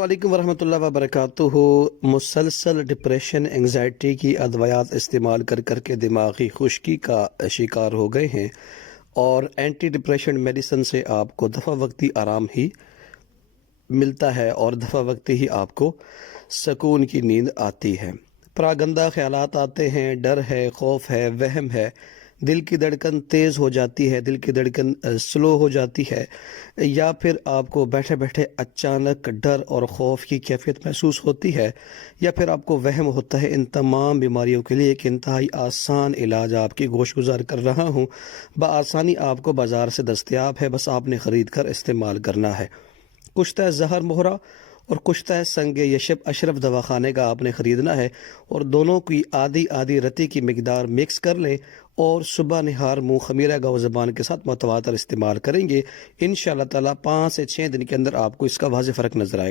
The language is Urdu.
وعلیکم ورحمۃ اللہ وبرکاتہ۔ مسلسل ڈپریشن انگزائٹی کی ادویات استعمال کر کر کے دماغی خشکی کا شکار ہو گئے ہیں، اور اینٹی ڈپریشن میڈیسن سے آپ کو دفعہ وقتی آرام ہی ملتا ہے اور دفعہ وقتی ہی آپ کو سکون کی نیند آتی ہے۔ پراگندہ خیالات آتے ہیں، ڈر ہے، خوف ہے، وہم ہے، دل کی دھڑکن تیز ہو جاتی ہے، دل کی دھڑکن سلو ہو جاتی ہے، یا پھر آپ کو بیٹھے بیٹھے اچانک ڈر اور خوف کی کیفیت محسوس ہوتی ہے، یا پھر آپ کو وہم ہوتا ہے۔ ان تمام بیماریوں کے لیے ایک انتہائی آسان علاج آپ کی گوش گزار کر رہا ہوں، بآسانی آپ کو بازار سے دستیاب ہے، بس آپ نے خرید کر استعمال کرنا ہے۔ کشتہ زہر مہرہ اور کشتہ سنگ یشب اشرف دواخانے کا آپ نے خریدنا ہے، اور دونوں کی آدھی آدھی رتی کی مقدار مکس کر لیں، اور صبح نہار منہ خمیرہ گاؤ زبان کے ساتھ متواتر استعمال کریں گے، انشاءاللہ تعالیٰ 5 سے 6 دن کے اندر آپ کو اس کا واضح فرق نظر آئے گا۔